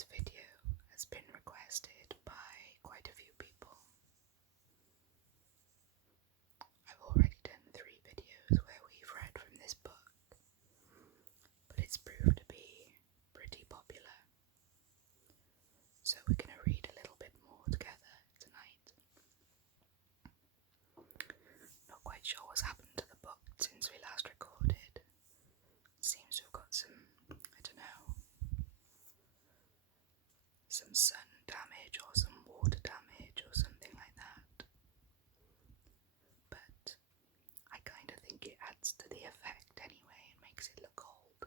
tonight's video has been requested by quite a few people. I've already done 3 videos where we've read from this book, but it's proved to be pretty popular. So we're going to read a little bit more together tonight. Not quite sure what's happened to the book since we last recorded. It seems to have got some sun damage or some water damage or something like that. But I kind of think it adds to the effect anyway and makes it look old.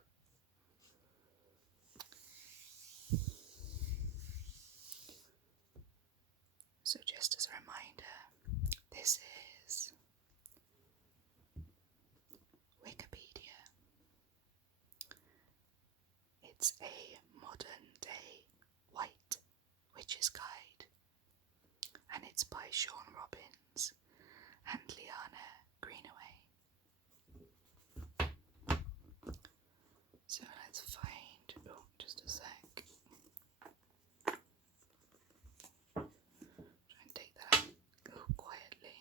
So just as a reminder, this is Wiccapedia. It's a modern day white witch's guide, and it's by Sean Robbins and Liana Greenaway. So let's find, just a sec. Try and take that out quietly.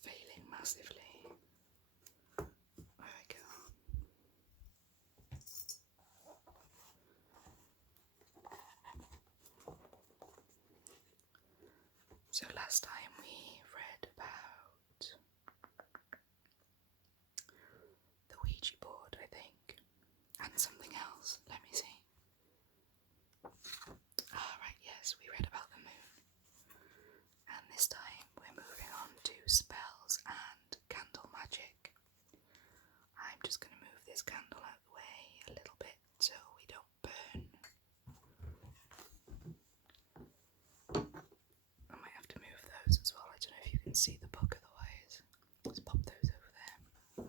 Failing massively. There we go. So last time we read about the Ouija board, I think, and something else. Let me see. Right, yes, we read about the moon. And this time we're moving on to spells and candle magic. I'm just going to move this candle out of the way a little bit so we don't burn. I might have to move those as well. I don't know if you can see the book otherwise. Let's pop those over there.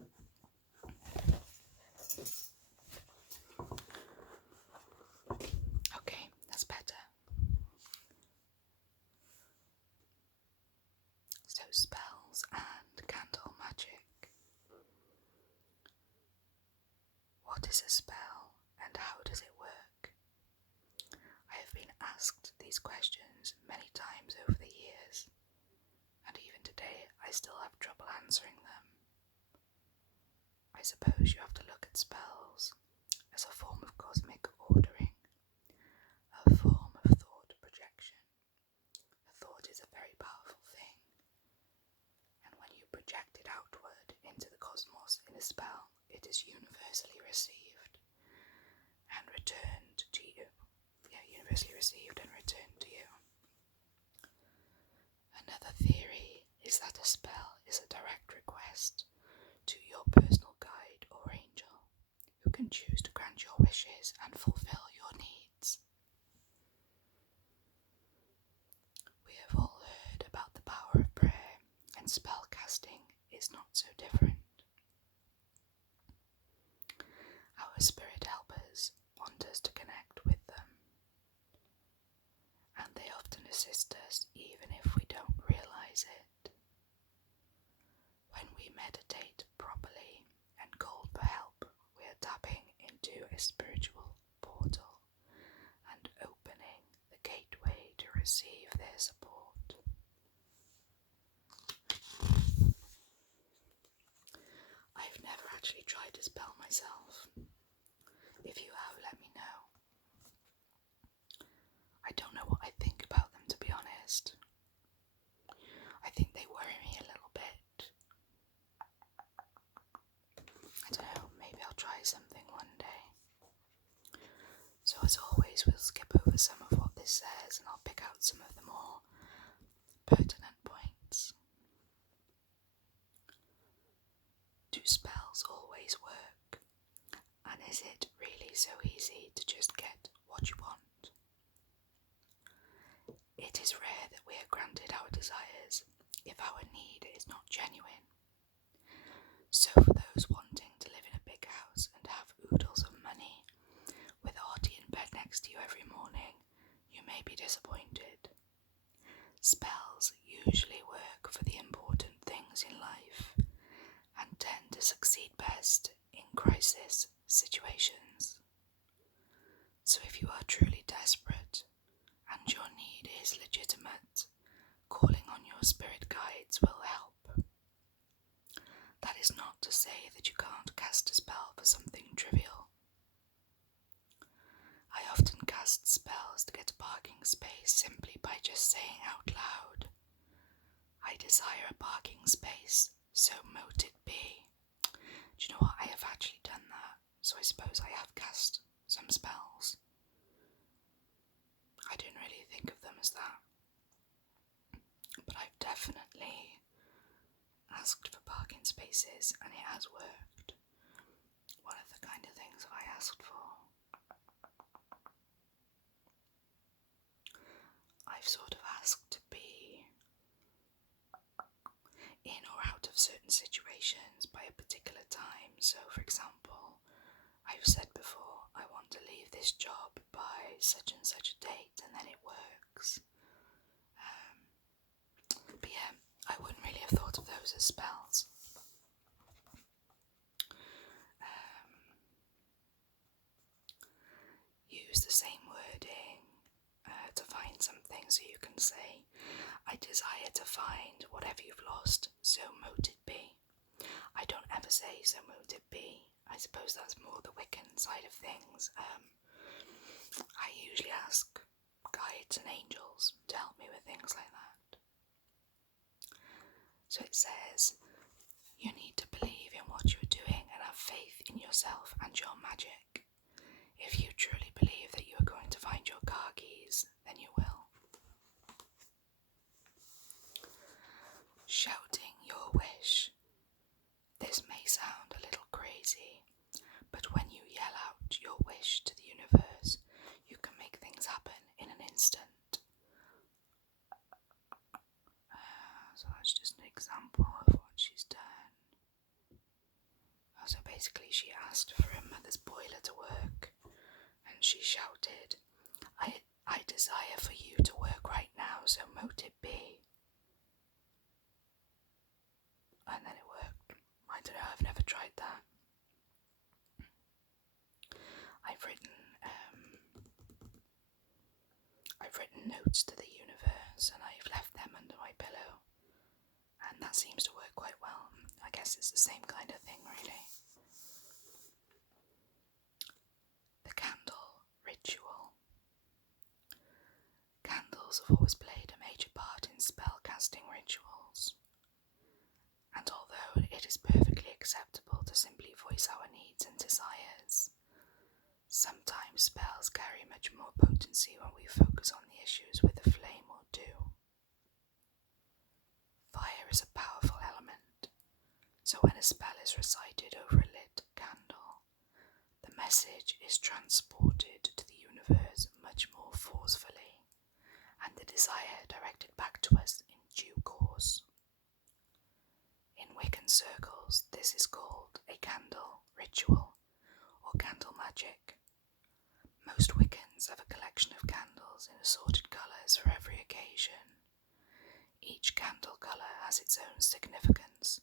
Okay, that's better. So spells and candle magic. What is a spell and how does it work? I have been asked these questions many times over the years, and even today I still have trouble answering them. I suppose you have to look at spells as a form of cosmic ordering, a form of thought projection. A thought is a very powerful thing, and when you project it outward into the cosmos in a spell, it is universally received and returned to you. Universally received and returned to you. Another theory is that a spell is a direct request to your personal guide or angel, who can choose to grant your wishes and fulfill your needs. We have all heard about the power of prayer, and spell casting is not so different. Our spirit helpers want us to connect with them, and they often assist us even if we don't realize it. When we meditate properly and call for help, we are tapping into a spiritual portal and opening the gateway to receive their support. I've never actually tried to spell myself. If you have, let me know. I don't know what I think about them, to be honest. I think they worry me a little bit. I don't know, maybe I'll try something one day. So as always, we'll skip over some of what this says and I'll pick out some of the more pertinent points. Do spells always work? And is it really so easy to just get what you want? It is rare that we are granted our desires if our need is not genuine. So for those wanting to live in a big house and have oodles of money, with a hottie in bed next to you every morning, you may be disappointed. Spells usually work for the important things in life and tend to succeed best in crisis situations. So if you are truly desperate and your need is legitimate, calling on your spirit guides will help. That is not to say that you can't cast a spell for something trivial. I often cast spells to get a parking space simply by just saying out loud, "I desire a parking space, so mote it be." Do you know what? I have actually done that, so I suppose I have cast some spells. I didn't really think of them as that, but I've definitely asked for parking spaces and it has worked. What are the kind of things have I asked for? I've sort of asked to be in or out of certain situations by a particular time. So for example, I've said before, I want to leave this job by such and such a date, and then it works. But yeah, I wouldn't really have thought of those as spells. Use the same wording to find something, so you can say, "I desire to find whatever you've lost, so mote it be." I don't ever say "so mote it be." I suppose that's more the Wiccan side of things. I usually ask guides and angels to help me with things like that. So it says, you need to believe in what you're doing and have faith in yourself and your magic. If you truly believe that you are going to find your car keys, then you will. Shouting your wish. This may sound a little crazy, but when you yell out your wish to the universe, you can make things happen in an instant. So that's just an example of what she's done. So basically she asked for her mother's boiler to work, and she shouted, I desire for you to work right now, so mote it be. And then it worked. I don't know, I've never tried that. I've written notes to the universe and I've left them under my pillow, and that seems to work quite well. I guess it's the same kind of thing, really. The candle ritual. Candles have always played a major part in spell-casting rituals, and although it is perfectly acceptable to simply voice our needs and desires, sometimes spells carry much more potency when we focus on the issues with a flame or two. Fire is a powerful element, so when a spell is recited over a lit candle, the message is transported to the universe much more forcefully, and the desire directed back to us in due course. In Wiccan circles, this is called a candle ritual, or candle magic. Most Wiccans have a collection of candles in assorted colours for every occasion. Each candle colour has its own significance,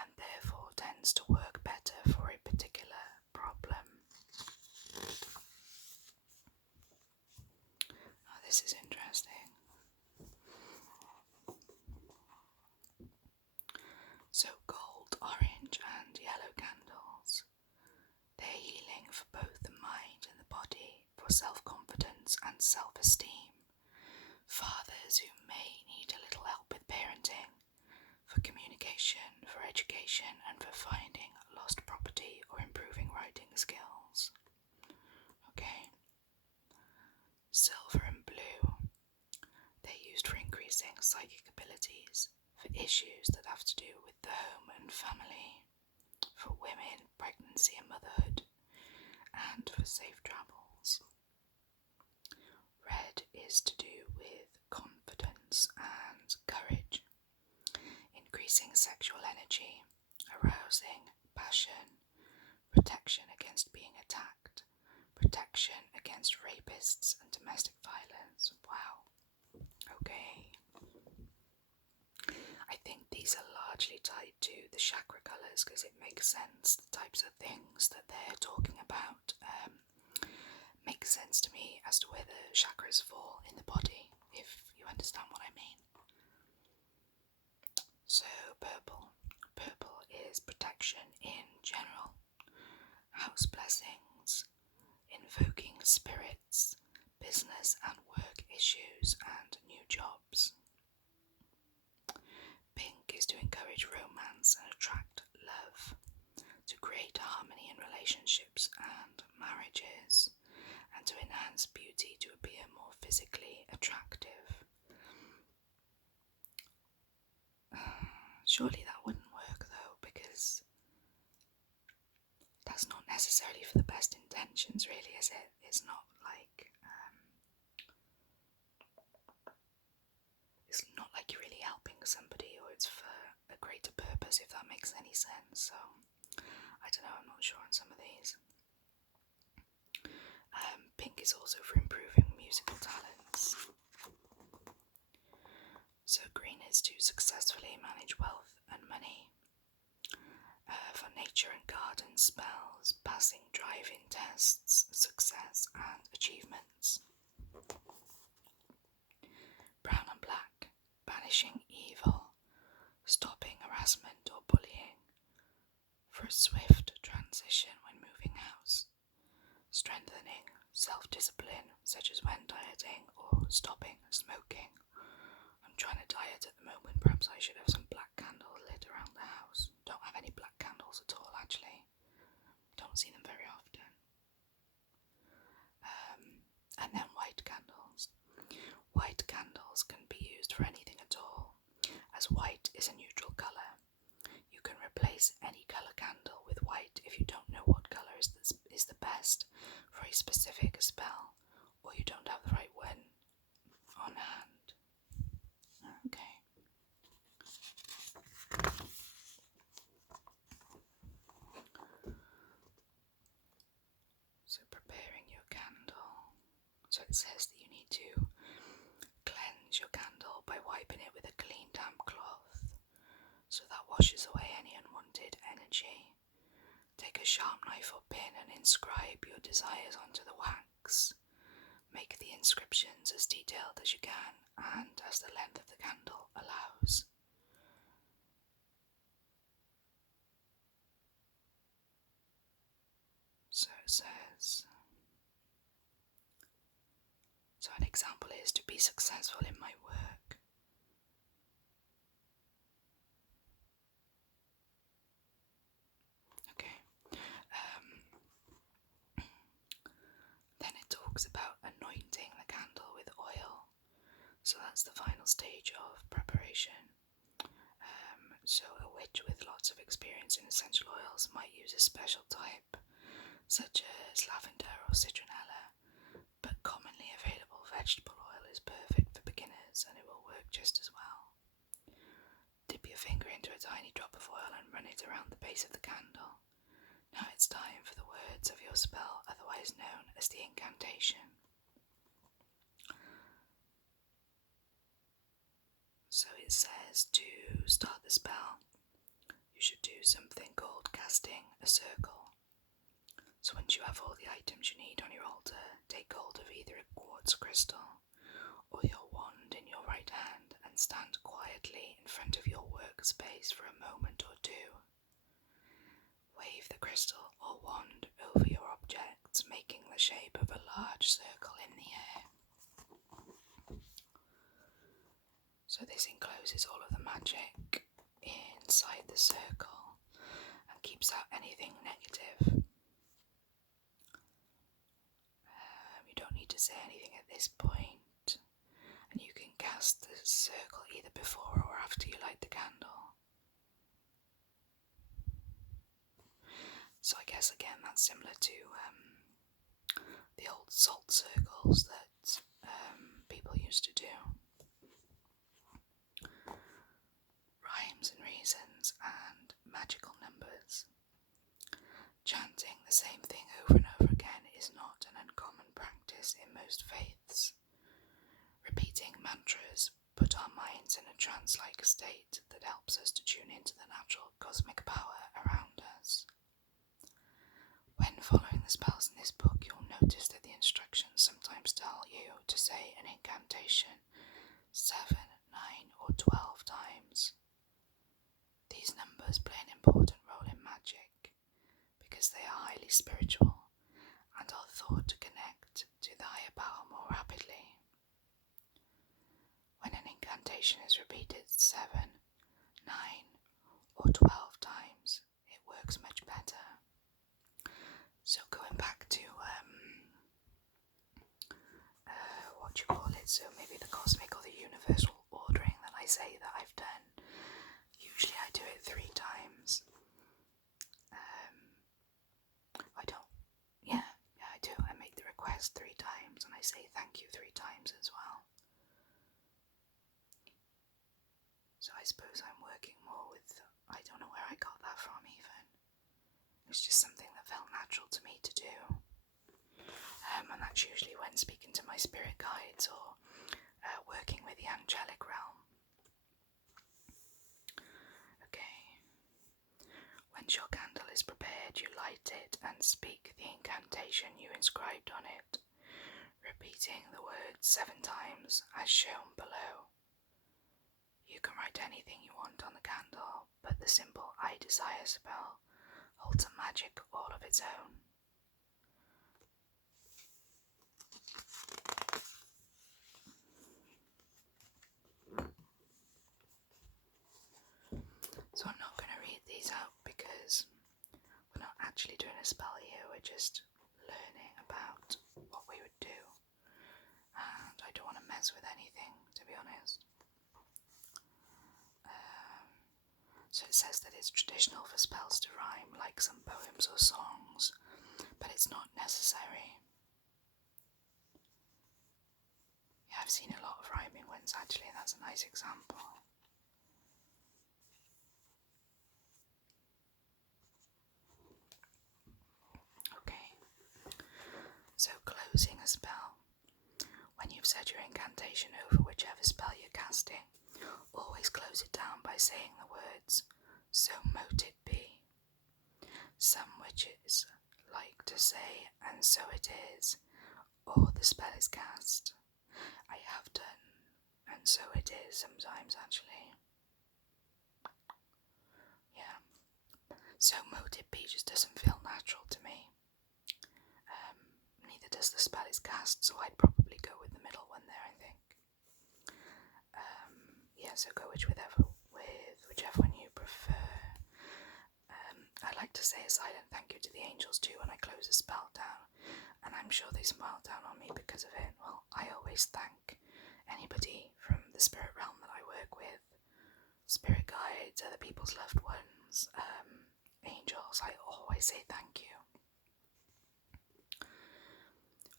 and therefore tends to work better for a particular problem. Oh, this is interesting. So gold, orange and yellow candles. They're healing for both the mind and the body, for self-confidence and self-esteem. Fathers who may need a little help with parenting, for communication, for education and for finding lost property or improving writing skills. Okay. Silver and blue. They're used for increasing psychic abilities, for issues that have to do with the home and family, for women, pregnancy and motherhood, and for safe travels. Red is to do with confidence and courage, increasing sexual energy, arousing passion, protection against being attacked, protection against rapists and domestic violence. Wow. Okay. I think these are largely tied to the chakra colours because it makes sense. The types of things that they're talking about make sense to me as to where the chakras fall in the body, if you understand what I mean. So purple. Purple is protection in general, house blessings, invoking spirits, business and work issues, and new jobs. Pink is to encourage romance and attract love, to create harmony in relationships and marriages, and to enhance beauty to appear more physically attractive. Surely that wouldn't work though, because that's not necessarily for the best intentions, really, is it? It's not like you're really helping somebody, or it's for a greater purpose, if that makes any sense. So I don't know, I'm not sure on some of these. Pink is also for improving musical talents. So green is to successfully manage wealth and money. For nature and garden spells, passing driving tests, success and achievements. Brown and black, banishing evil, stopping harassment or bullying. For a swift transition when moving house. Strengthening self-discipline, such as when dieting or stopping smoking. I'm trying to diet at the moment, perhaps I should have some black candles lit around the house. Don't have any black candles at all, actually. Don't see them very often. And then white candles. White candles can be used for anything at all, as white is a neutral colour. You can replace any colour candle with white if you don't know what colour is the best for a specific spell, or you don't have the right one on hand. Okay. So preparing your candle. So it says that you need to cleanse your candle by wiping it with a clean damp cloth, so that washes away any unwanted energy. Take a sharp knife or pin and inscribe your desires onto the wax. Make the inscriptions as detailed as you can and as the length of the candle allows. So it says, so an example is to be successful in my work. Okay. Then it talks about anointing the candle with oil. So that's the final stage of preparation. So a witch with lots of experience in essential oils might use a special type, such as lavender or citronella, but commonly available vegetable oil is perfect for beginners and it will work just as well. Dip your finger into a tiny drop of oil and run it around the base of the candle. Now it's time for the words of your spell, otherwise known as the incantation. So it says to start the spell, you should do something called casting a circle. So once you have all the items you need on your altar, take hold of either a quartz crystal or your wand in your right hand and stand quietly in front of your workspace for a moment or two. Wave the crystal or wand over your objects, making the shape of a large circle in the air. So this encloses all of the magic inside the circle and keeps out anything negative. You don't need to say anything at this point, and you can cast the circle either before or after you light the candle. So I guess again that's similar to the old salt circles that people used to do. Rhymes and reasons and magical numbers. Chanting the same thing over and over again is not an uncommon practice in most faiths. Repeating mantras put our minds in a trance-like state that helps us to tune into the natural cosmic power around us. When following the spells in this book, you'll notice that the instructions say an incantation 7, 9, or 12 times. These numbers play an important role in magic because they are highly spiritual and are thought to connect to the higher power more rapidly. When an incantation is repeated 7, 9, or 12 times, it works much better. So going back to so maybe the cosmic or the universal ordering that I say that I've done, usually I do it 3 times. I do. I make the request 3 times and I say thank you 3 times as well. So I suppose I'm working more with, I don't know where I got that from even. It's just something that felt natural to me to do. And that's usually when speaking to my spirit guides or working with the angelic realm. Okay. Once your candle is prepared, you light it and speak the incantation you inscribed on it, repeating the words 7 times as shown below. You can write anything you want on the candle, but the simple I desire spell holds a magic all of its own. So I'm not going to read these out because we're not actually doing a spell here, we're just learning about what we would do. And I don't want to mess with anything, to be honest. So it says that it's traditional for spells to rhyme, like some poems or songs, but it's not necessary. Yeah, I've seen a lot of rhyming ones actually, that's a nice example. So closing a spell. When you've said your incantation over whichever spell you're casting, always close it down by saying the words, "So mote it be." Some witches like to say, "and so it is," or the spell is cast. I have done, "and so it is" sometimes actually. Yeah. "So mote it be" just doesn't feel natural to me. Neither does the spell is cast, so I'd probably go with the middle one there, I think. So go with whichever one you prefer. I like to say a silent thank you to the angels too when I close a spell down, and I'm sure they smile down on me because of it. Well, I always thank anybody from the spirit realm that I work with, spirit guides, other people's loved ones, angels. I always say thank you.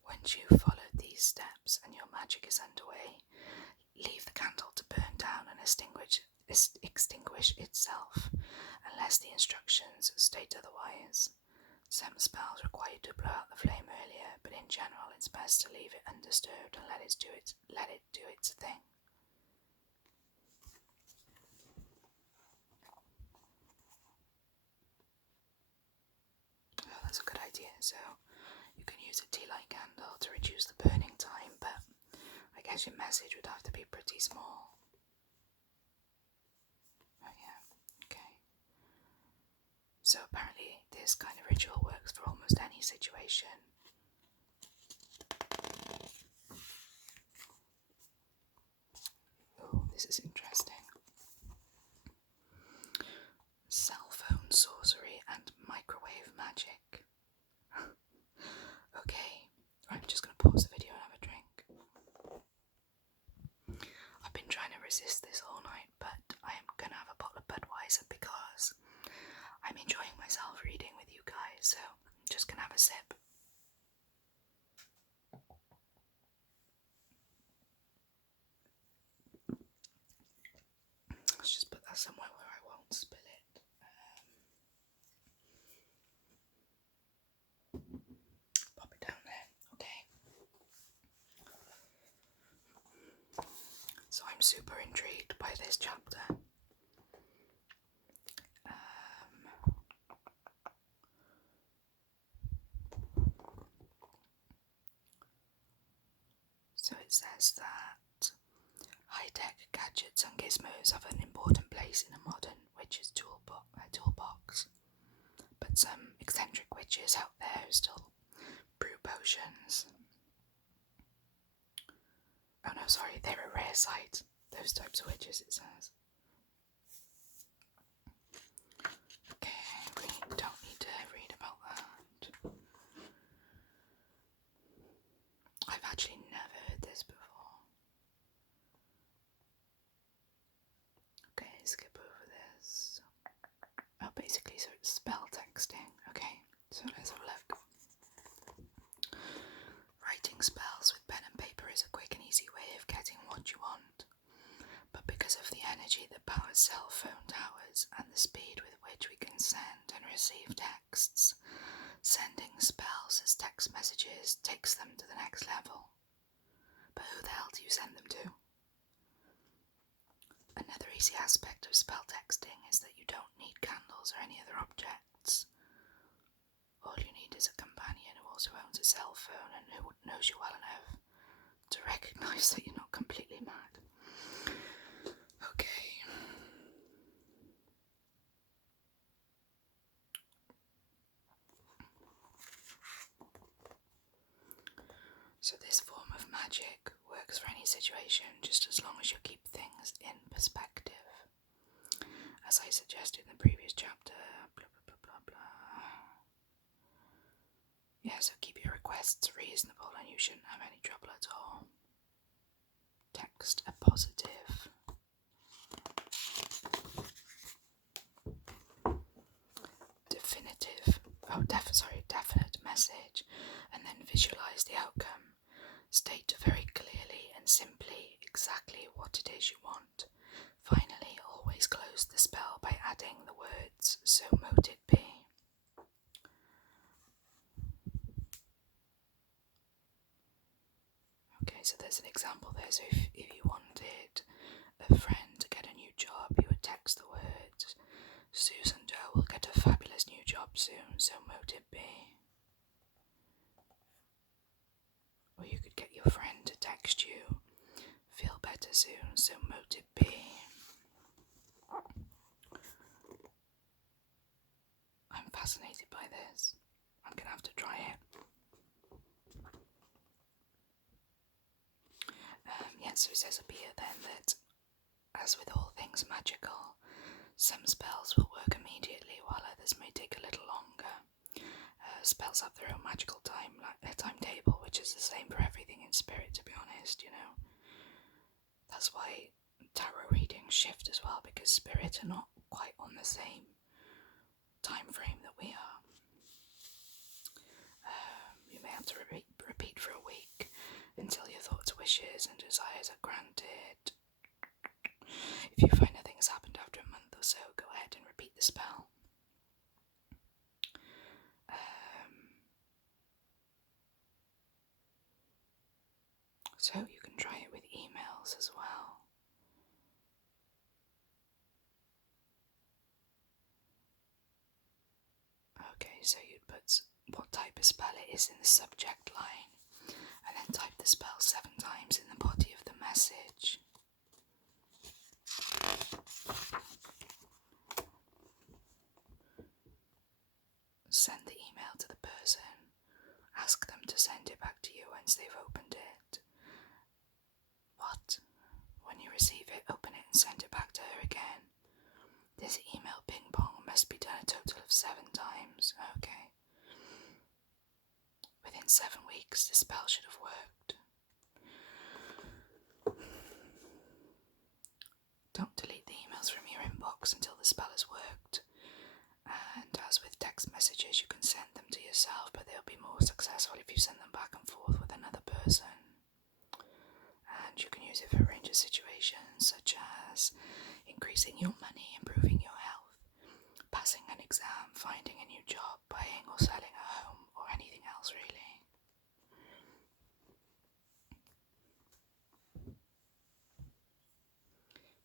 Once you've followed these steps and your magic is underway, leave the candle to burn down and extinguish itself, unless the instructions state otherwise. Some spells require you to blow out the flame earlier, but in general it's best to leave it undisturbed and let it do its thing. Oh, that's a good idea. So you can use a tea light candle to reduce the burning time, but I guess your message would have to be pretty small. Oh yeah, okay. So apparently this kind of ritual works for almost any situation. Oh, this is interesting. Cell phone sorcery and microwave magic. Okay, I'm just going to pause the video and have a drink. I've been trying to resist this all night, but I am going to have a bottle of Budweiser because I'm enjoying myself reading with you guys, so I'm just going to have a sip. Let's just put that somewhere where I won't spill it. Pop it down there. Okay. So I'm super intrigued by this chapter. So it says that high-tech gadgets and gizmos have an important place in a modern witch's toolbox, but some eccentric witches out there who still brew potions. Oh no, sorry, they're a rare sight, those types of witches, it says. Okay, we don't need to read about that. I've actually never heard this before. Okay, skip over this. Oh, basically, so it's spell texting. Okay, so let's have a look. Writing spells with pen and paper is a quick and easy way of getting what you want. But because of the energy that powers cell phone towers and the speed with which we can send and receive texts, sending spells as text messages takes them to the next level. But who the hell do you send them to? Another easy aspect of spell texting is that you don't need candles or any other objects. All you need is a companion who also owns a cell phone and who knows you well enough to recognise that you're not completely mad. Okay. So this form of magic works for any situation, just as long as you keep things in perspective. As I suggested in the previous chapter, blah blah blah blah blah. Yeah, so keep your requests reasonable and you shouldn't have any trouble at all. Text a positive. Definite message, and then visualize the outcome. State very clearly and simply exactly what it is you want. Finally, always close the spell by adding the words, so mote it be. Okay, so there's an example there. So if you wanted a friend to get a new job, you would text the words, Susan Doe will get a fabulous new job soon, so mote it be. Or you could get your friend to text you, feel better soon, so mote it be. I'm fascinated by this. I'm going to have to try it. So it says up here then that, as with all things magical, some spells will work immediately while others may take a little longer. Spells have their own magical timetable, which is the same for everything in spirit, to be honest, you know. That's why tarot readings shift as well, because spirit are not quite on the same time frame that we are. You may have to repeat for a week until your thoughts, wishes and desires are granted. If you find nothing has happened after a month or so, go ahead and repeat the spell. So you can try it with emails as well. Okay, so you'd put what type of spell it is in the subject line, and then type the spell 7 times in the body of the message. Send the email to the person. Ask them to send it back to you once they've opened it. What? When you receive it, open it and send it back to her again. This email ping pong must be done a total of 7 times. Okay. Within 7 weeks, the spell should have worked. Don't delete the emails from your inbox until the spell has worked. And as with text messages, you can send them to yourself, but they'll be more successful if you send them back and forth with another person. And you can use it for a range of situations, such as increasing your money, improving your health, passing an exam, finding a new job, buying or selling a home, or anything else really.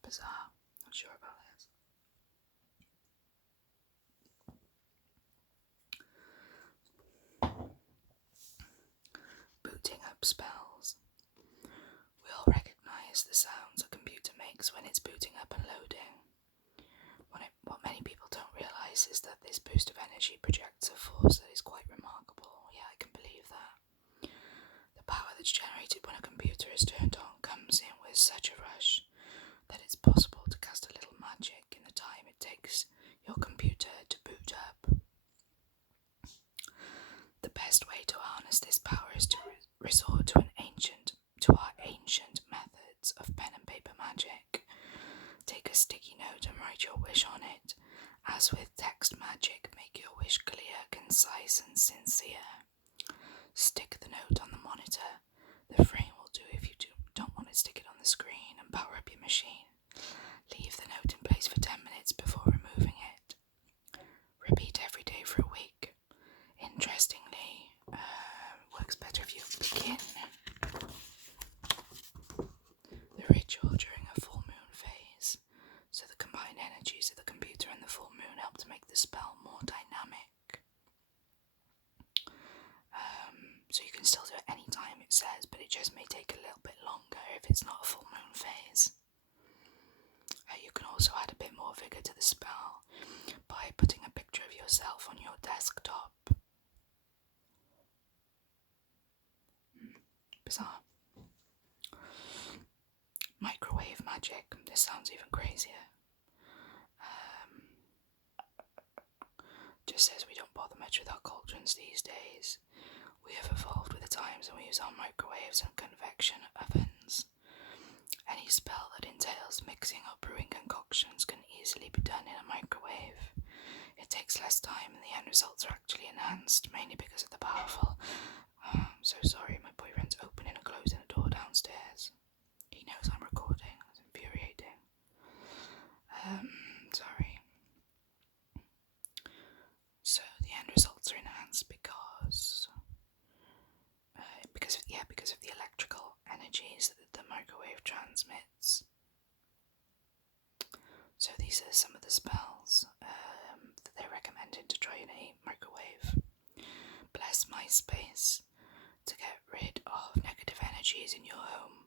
Bizarre. Not sure about this. Booting up spells. peaks when it's booting up and loading. What many people don't realise is that this boost of energy projects a force that is quite remarkable. Yeah, I can believe that. The power that's generated when a computer is turned on comes in with such a rush that it's possible to cast a little magic in the time it takes your computer to boot up. The best way to harness this power is to resort to our ancient methods of pen and paper magic. Take a sticky note and write your wish on it. As with text magic, make your wish clear, concise and sincere. Stick the note on the monitor. The frame will do if you don't want to stick it on the screen, and power up your machine. Leave the note in place for 10 minutes before removing it. Repeat every day for a week. Interestingly, works better if you begin the ritual during a full moon phase, so the combined energies of the computer and the full moon help to make the spell more dynamic. So you can still do it any time, it says, but it just may take a little bit longer if it's not a full moon phase. You can also add a bit more vigour to the spell by putting a picture of yourself on your desktop. Bizarre. Microwave magic. This sounds even crazier. Just says we don't bother much with our cauldrons these days. We have evolved with the times and we use our microwaves and convection ovens. Any spell that entails mixing or brewing concoctions can easily be done in a microwave. It takes less time and the end results are actually enhanced, mainly because of the powerful... I'm so sorry, my boyfriend's opening and closing a door downstairs. He knows I'm recording. It's infuriating. Sorry. So the end results are enhanced because of the electrical energies that the microwave transmits. So these are some of the spells that they're recommended to try in a microwave. Bless my space, to get rid of negative energies in your home,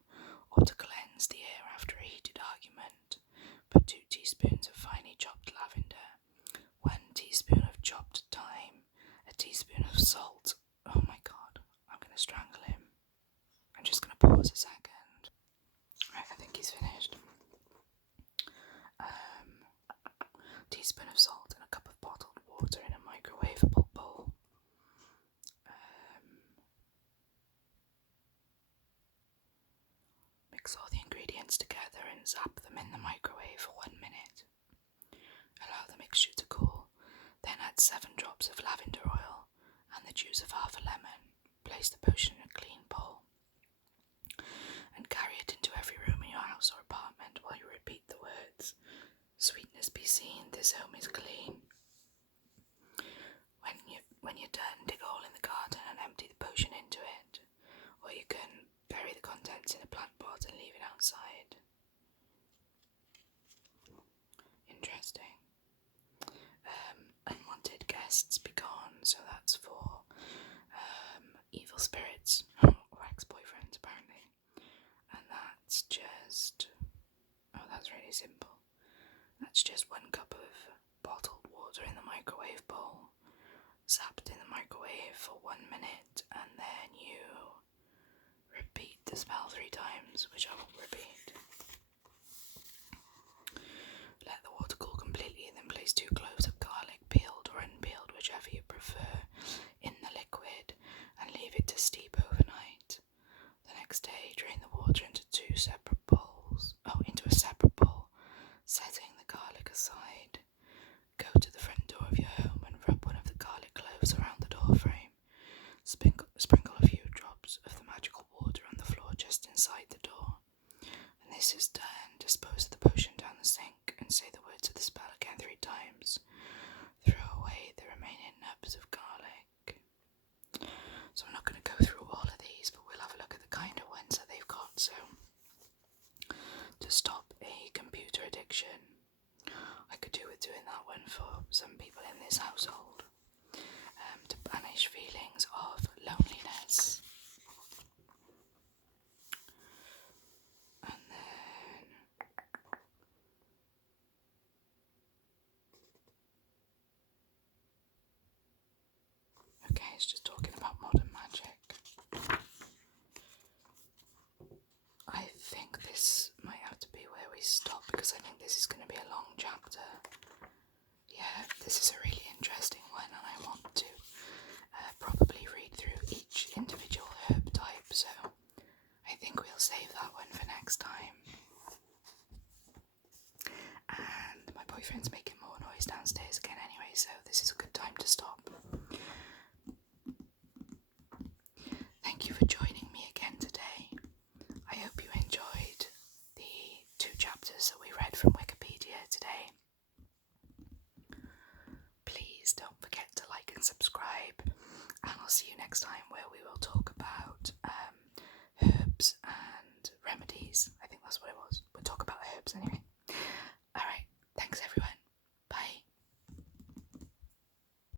or to cleanse the air after a heated argument. Put 2 teaspoons of finely chopped lavender, 1 teaspoon of chopped thyme, a teaspoon of salt. Oh my god, I'm going to strangle him. I'm just going to pause a second. Right, I think he's finished. Teaspoon of salt and a cup of bottled water in a microwavable bowl. Mix all the ingredients together and zap them in the microwave for 1 minute. Allow the mixture to cool, then add 7 drops of lavender oil and the juice of half a lemon. Place the potion in a clean bowl and carry it into every room in your house or apartment while you repeat the words, "Sweetness be seen, this home is clean." When you're done, dig a hole in the garden and empty the potion into it, or you can bury the contents in a plant pot and leave it outside. Interesting. Unwanted guests be gone, so that's for evil spirits or ex-boyfriends apparently. And that's just... oh, that's really simple. That's just 1 cup of bottled water in the microwave bowl, zapped in the microwave for 1 minute, and then you repeat the spell 3 times, which I won't repeat. Let the water cool completely, and then place 2 cloves of garlic, peeled or unpeeled, whichever you prefer, in the liquid, and leave it to steep overnight. The next day, drain the water into a separate bowl, setting the garlic aside. Go to the front door of your home and rub one of the garlic cloves around the door frame. Sprinkle a few drops of the magical water on the floor just inside the door. When this is done, dispose of the potion down the sink and say the words of the spell again 3 times. Throw away the remaining nubs of garlic. So I'm not going to go through all of these, but we'll have a look at the kind of ones that they've got. So is just talking about modern magic. I think this might have to be where we stop because I think this is going to be a long chapter. Yeah, this is a really interesting one and I want to probably read through each individual herb type, so I think we'll save that one for next time. And my boyfriend's making more noise downstairs again anyway, so this is a good time to stop. Thank you for joining me again today. I hope you enjoyed the 2 chapters that we read from Wiccapedia today. Please don't forget to like and subscribe, and I'll see you next time where we will talk about herbs and remedies. I think that's what it was.